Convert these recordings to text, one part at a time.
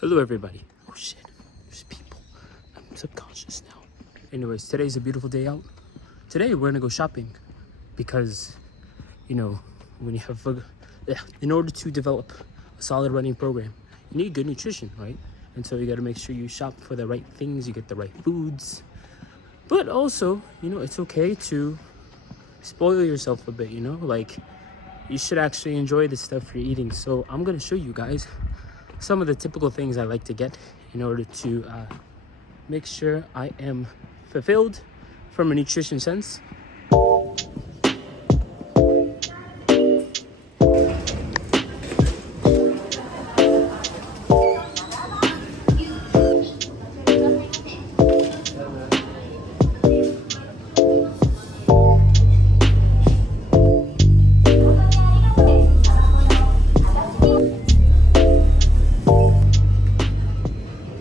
Hello everybody. Oh shit, there's people. I'm subconscious now. Anyways, today's a beautiful day out. Today we're gonna go shopping because, you know, when you have in order to develop a solid running program, you need good nutrition, right? And so you gotta make sure you shop for the right things, you get the right foods. But also, you know, it's okay to spoil yourself a bit, you know? Like, you should actually enjoy the stuff you're eating. So I'm gonna show you guys some of the typical things I like to get in order to make sure I am fulfilled from a nutrition sense.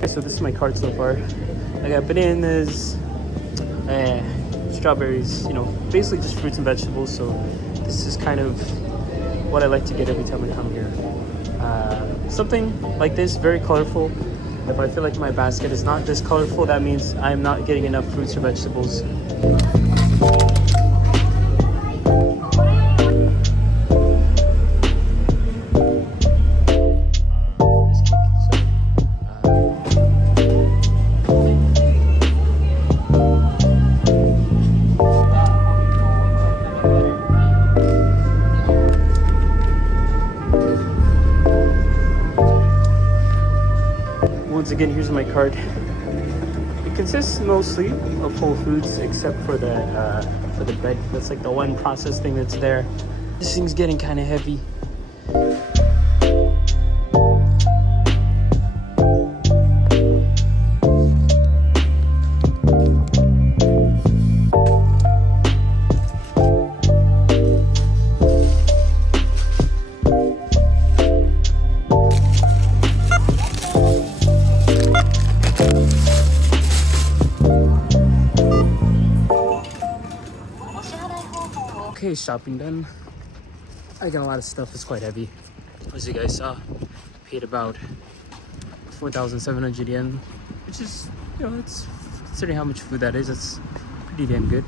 So this is my cart so far. I got bananas, strawberries, you know, basically just fruits and vegetables. So this is kind of what I like to get every time I come here. Something like this, very colorful. If I feel like my basket is not this colorful, that means I'm not getting enough fruits or vegetables. Once again, here's my cart. It consists mostly of whole foods, except for the bread. That's like the one processed thing that's there. This thing's getting kind of heavy. Okay, shopping done. I got a lot of stuff. It's quite heavy. As you guys saw, paid about 4,700 yen, which is, you know, it's considering how much food that is, it's pretty damn good.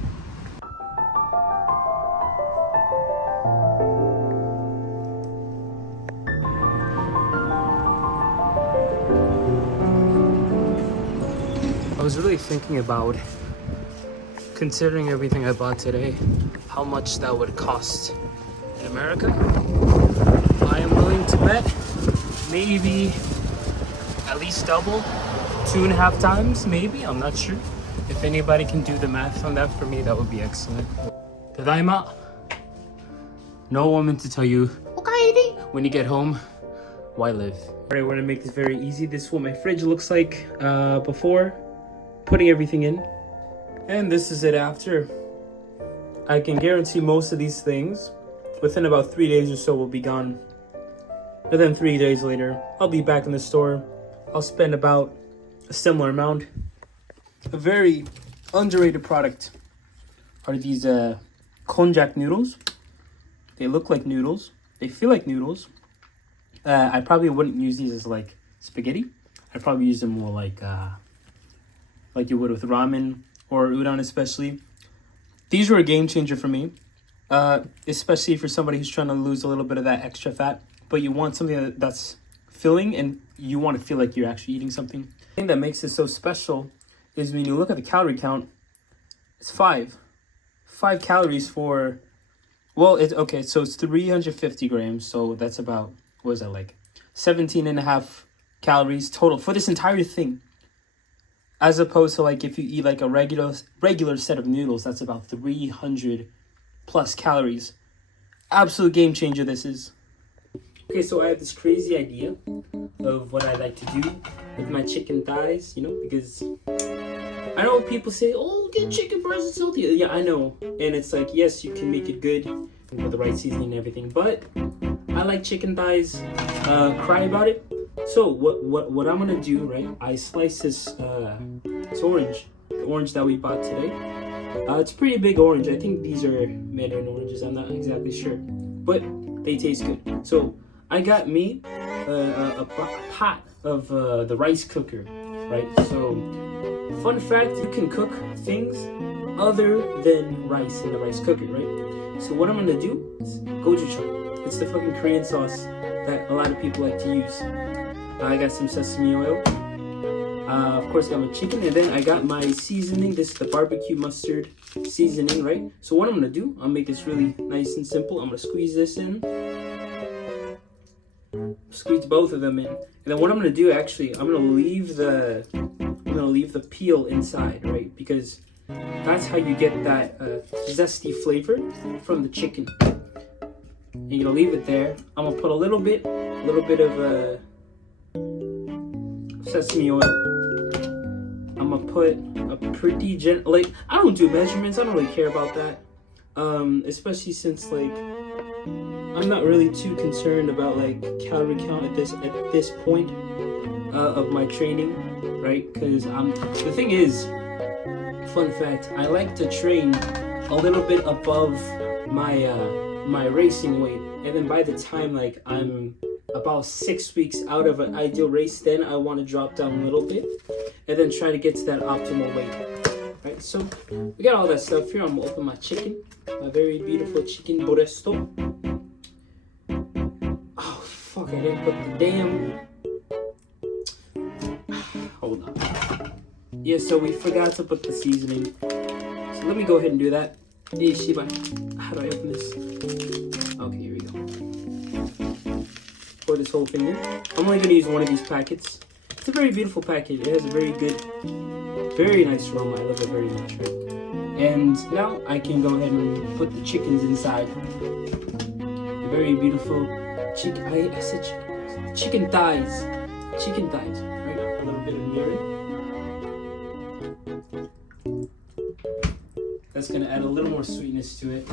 I was really thinking about, considering everything I bought today, how much that would cost in America. I am willing to bet maybe at least double, 2.5 times, maybe, I'm not sure. If anybody can do the math on that for me, that would be excellent. Tadaima. No woman to tell you, okay, when you get home, why live? All right, we're gonna make this very easy. This is what my fridge looks like before putting everything in. And this is it after. I can guarantee most of these things within about 3 days or so will be gone. And then 3 days later, I'll be back in the store. I'll spend about a similar amount. A very underrated product are these konjac noodles. They look like noodles. They feel like noodles. I probably wouldn't use these as like spaghetti. I'd probably use them more like you would with ramen or udon especially. These were a game changer for me, especially for somebody who's trying to lose a little bit of that extra fat, but you want something that's filling and you want to feel like you're actually eating something. The thing that makes it so special is when you look at the calorie count, it's 5 calories for, well, it's okay, so it's 350 grams, so that's about, what is that, like 17.5 calories total for this entire thing. As opposed to like if you eat like a regular set of noodles, that's about 300 plus calories. Absolute game changer this is. Okay, so I have this crazy idea of what I like to do with my chicken thighs, you know, because I know people say, oh, get chicken breast, it's healthy. Yeah, I know. And it's like, yes, you can make it good with the right seasoning and everything, but I like chicken thighs, cry about it. So what I'm gonna do, right? I slice this orange, the orange that we bought today. It's a pretty big orange. I think these are Mandarin oranges. I'm not exactly sure, but they taste good. So I got me pot of the rice cooker, right? So, fun fact, you can cook things other than rice in the rice cooker, right? So what I'm gonna do is gochujang. It's the fucking Korean sauce that a lot of people like to use. I got some sesame oil. Of course, I got my chicken, and then I got my seasoning. This is the barbecue mustard seasoning, right? So what I'm gonna do, I'll make this really nice and simple. I'm gonna squeeze this in, squeeze both of them in, and then what I'm gonna do, actually, I'm gonna leave the peel inside, right? Because that's how you get that zesty flavor from the chicken. And you're gonna leave it there. I'm gonna put a little bit of sesame oil. I'm gonna put a pretty like, I don't do measurements. I don't really care about that. Especially since like I'm not really too concerned about like calorie count at this point of my training, right? Because the thing is, fun fact, I like to train a little bit above my racing weight, and then by the time like I'm about 6 weeks out of an ideal race, then I want to drop down a little bit and then try to get to that optimal weight. Right, so we got all that stuff here. I'm gonna open my chicken, my very beautiful chicken burrito. Oh fuck, I didn't put the damn, hold on. Yeah, so we forgot to put the seasoning, so let me go ahead and do that. How do I open this? Okay, here we go. Pour this whole thing in. I'm only going to use one of these packets. It's a very beautiful packet. It has a very good, very nice aroma. I love it very much, right? And now I can go ahead and put the chickens inside. A very beautiful chicken. I said chicken. Chicken thighs. Chicken thighs, right? A little bit of mirin. That's going to add a little more sweetness to it.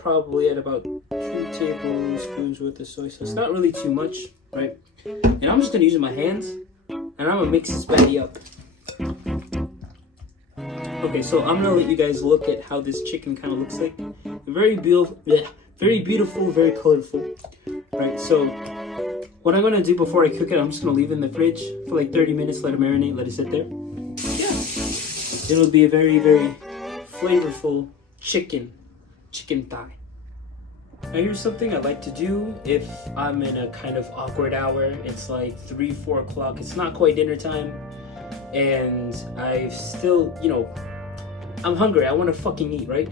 Probably at about 2 tablespoons worth of soy sauce. Not really too much, right? And I'm just gonna use my hands, and I'm gonna mix this patty up. Okay, so I'm gonna let you guys look at how this chicken kind of looks like. Very beautiful, very colorful, right? So what I'm gonna do before I cook it, I'm just gonna leave it in the fridge for like 30 minutes, let it marinate, let it sit there. Yeah, it'll be a very flavorful chicken thigh. Now here's something I like to do if I'm in a kind of awkward hour. It's like 3-4 o'clock. It's not quite dinner time, and I still, I'm hungry. I want to fucking eat, right?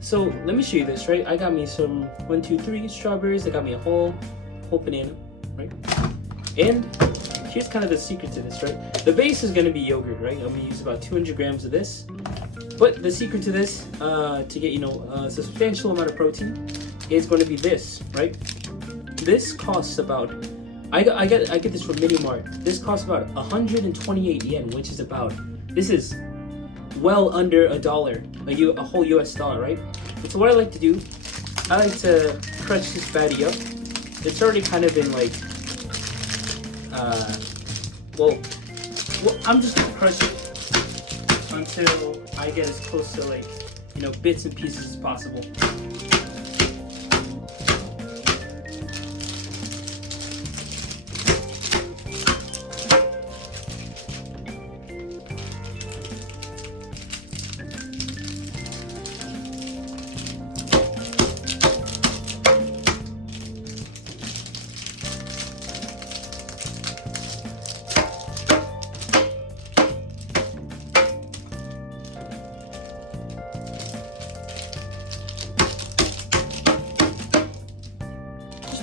So let me show you this, right? I got me some 1, 2, 3 strawberries. I got me a whole banana, right? And here's kind of the secret to this, right? The base is gonna be yogurt, right? I'm gonna use about 200 grams of this. But the secret to this, to get a substantial amount of protein, is going to be this, right? This costs about, I get this from Mini Mart. This costs about 128 yen, which is about, this is well under $1, a whole US dollar, right? And so what I like to do, I like to crush this patty up. It's already kind of been like, well, I'm just gonna crush it until I get as close to like, bits and pieces as possible.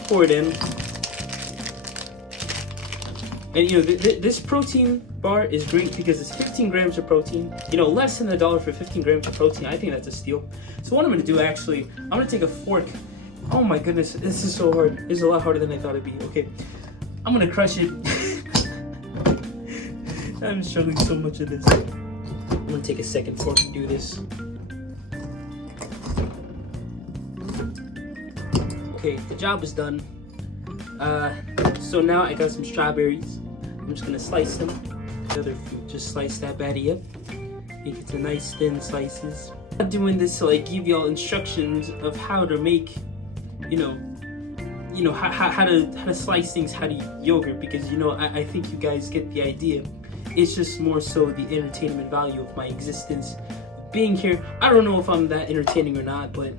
Pour it in, and this protein bar is great because it's 15 grams of protein. Less than $1 for 15 grams of protein. I think that's a steal. So what I'm gonna do, actually, I'm gonna take a fork. Oh my goodness, this is so hard. This is a lot harder than I thought it'd be. Okay, I'm gonna crush it. I'm struggling so much with this. I'm gonna take a second fork to do this. Okay, the job is done. So now I got some strawberries. I'm just gonna slice them. The other fruit, just slice that patty up. Make it to nice thin slices. I'm doing this to like give y'all instructions of how to make, you know, how to slice things, how to eat yogurt, because, you know, I think you guys get the idea. It's just more so the entertainment value of my existence being here. I don't know if I'm that entertaining or not, but,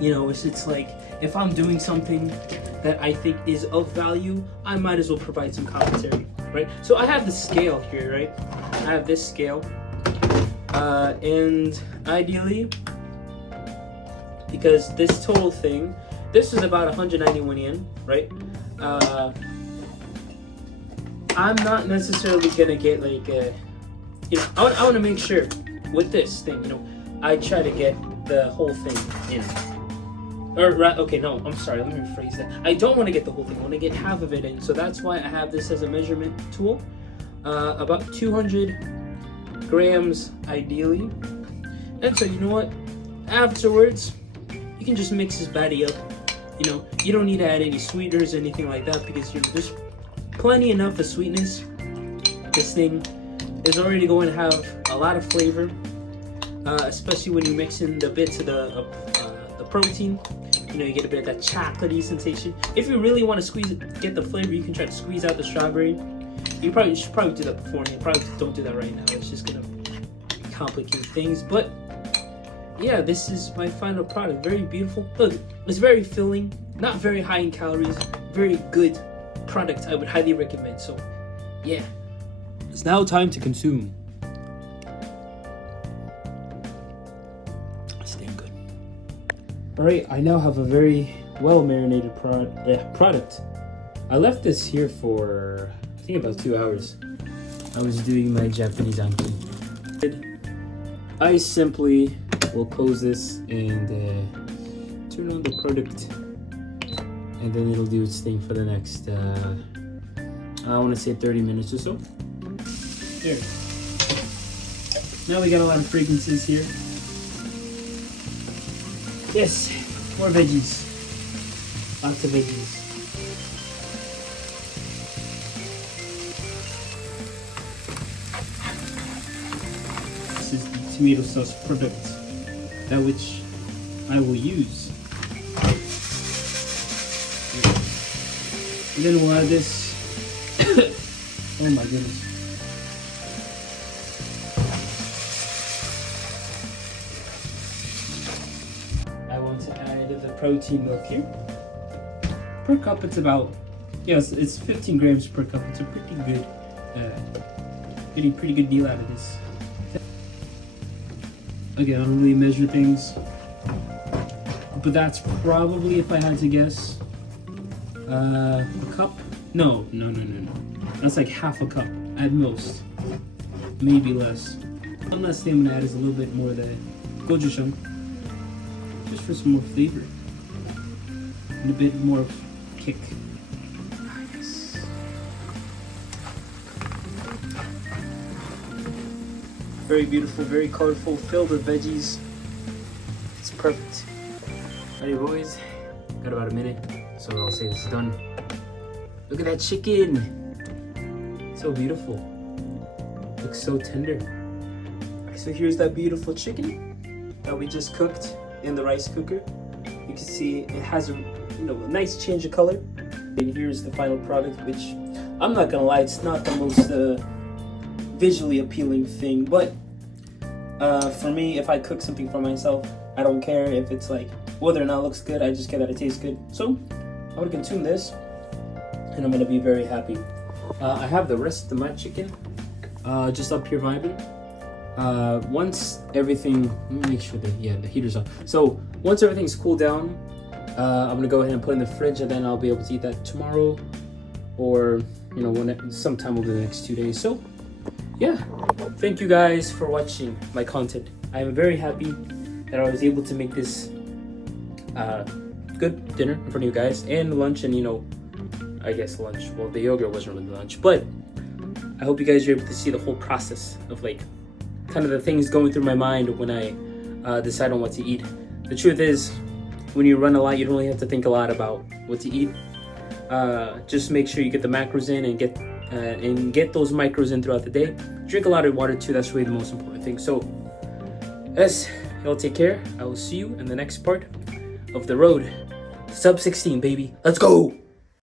you know, it's like, if I'm doing something that I think is of value, I might as well provide some commentary, right? So I have the scale here, right? I have this scale, and ideally, because this total thing, this is about 191 yen, right? I'm not necessarily gonna get like a, you know, I want to make sure with this thing, you know, I try to get the whole thing in. Or right, okay, no, I'm sorry, let me rephrase that. I don't want to get the whole thing, I want to get half of it in. So that's why I have this as a measurement tool. About 200 grams ideally. And so, you know what? Afterwards, you can just mix this baddie up. You know, you don't need to add any sweeteners or anything like that, because you know, there's plenty enough of sweetness. This thing is already going to have a lot of flavor, especially when you mix in the bits of the protein. You know, you get a bit of that chocolatey sensation. If you really want to get the flavor, you can try to squeeze out the strawberry. You should probably do that beforehand. Probably don't do that right now. It's just gonna complicate things. But yeah, this is my final product. Very beautiful. Look, it's very filling, not very high in calories. Very good product. I would highly recommend. So yeah, it's now time to consume. It's damn good. All right, I now have a very well marinated product. I left this here for I think about 2 hours. I was doing my Japanese anki. I simply will close this and turn on the product, and then it'll do its thing for the next I want to say 30 minutes or so. There. Now we got a lot of fragrances here. Yes, more veggies. Lots of veggies. This is the tomato sauce product, that which I will use. And then we'll add this. Oh my goodness. I want to add the protein milk here. Per cup, it's about, yes, it's 15 grams per cup. It's a pretty good, getting pretty good deal out of this. Again, I don't really measure things, but that's probably, if I had to guess, a cup? No. That's like half a cup at most, maybe less. One last thing I'm gonna add is a little bit more of the gochujang, just for some more flavor and a bit more kick. Nice. Very beautiful, very colorful, filled with veggies. It's perfect. Alright boys, got about a minute, so I'll say this is done. Look at that chicken! So beautiful. Looks so tender. Alright, so here's that beautiful chicken that we just cooked in the rice cooker. You can see it has a nice change of color. And here's the final product, which I'm not gonna lie, it's not the most visually appealing thing, but for me, if I cook something for myself, I don't care if it's like whether or not it looks good, I just care that it tastes good. So I'm gonna consume this and I'm gonna be very happy. I have the rest of my chicken just up here vibing. Once everything, let me make sure that the heater's on. So once everything's cooled down, I'm gonna go ahead and put it in the fridge, and then I'll be able to eat that tomorrow, or sometime over the next 2 days. So yeah, thank you guys for watching my content. I am very happy that I was able to make this good dinner in front of you guys, and lunch, and I guess lunch. Well, the yogurt wasn't really lunch, but I hope you guys are able to see the whole process of kind of the things going through my mind when I decide on what to eat. The truth is, when you run a lot, you don't really have to think a lot about what to eat. Just make sure you get the macros in and get those micros in throughout the day. Drink a lot of water too. That's really the most important thing. So, yes, y'all take care. I will see you in the next part of the road Sub-16, baby. Let's go.